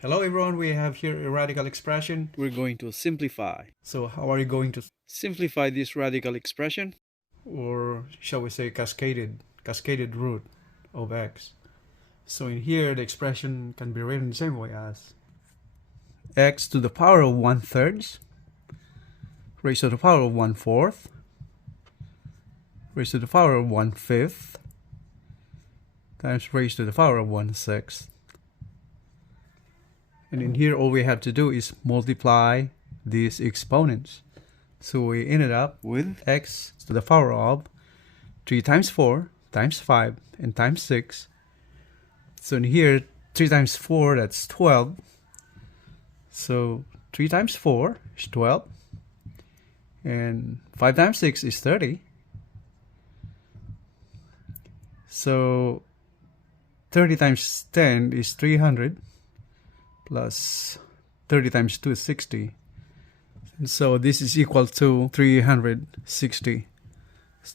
Hello everyone, we have here a radical expression. We're going to simplify. So how are you going to, Simplify this radical expression. or shall we say cascaded root of x. So in here, the expression can be written the same way as x to the power of 1/3 raised to the power of 1/4 raised to the power of 1/5 times raised to the power of 1/6. And in here, all we have to do is multiply these exponents. So we ended up with x to the power of 3 times 4 times 5 and times 6. So in here, 3 times 4, that's 12. So 3 times 4 is 12. And 5 times 6 is 30. So 30 times 10 is 300. Plus 30 times 2 is 60. So this is equal to 360.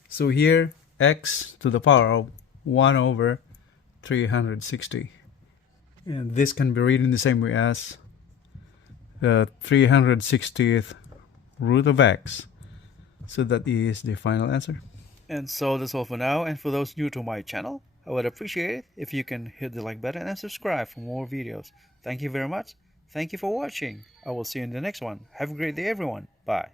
So here, x to the power of 1 over 360. And this can be written the same way as the 360th root of x. So that is the final answer. And so that's all for now. And for those new to my channel, I would appreciate it if you can hit the like button and subscribe for more videos. Thank you very much. Thank you for watching. I will see you in the next one. Have a great day, everyone. Bye.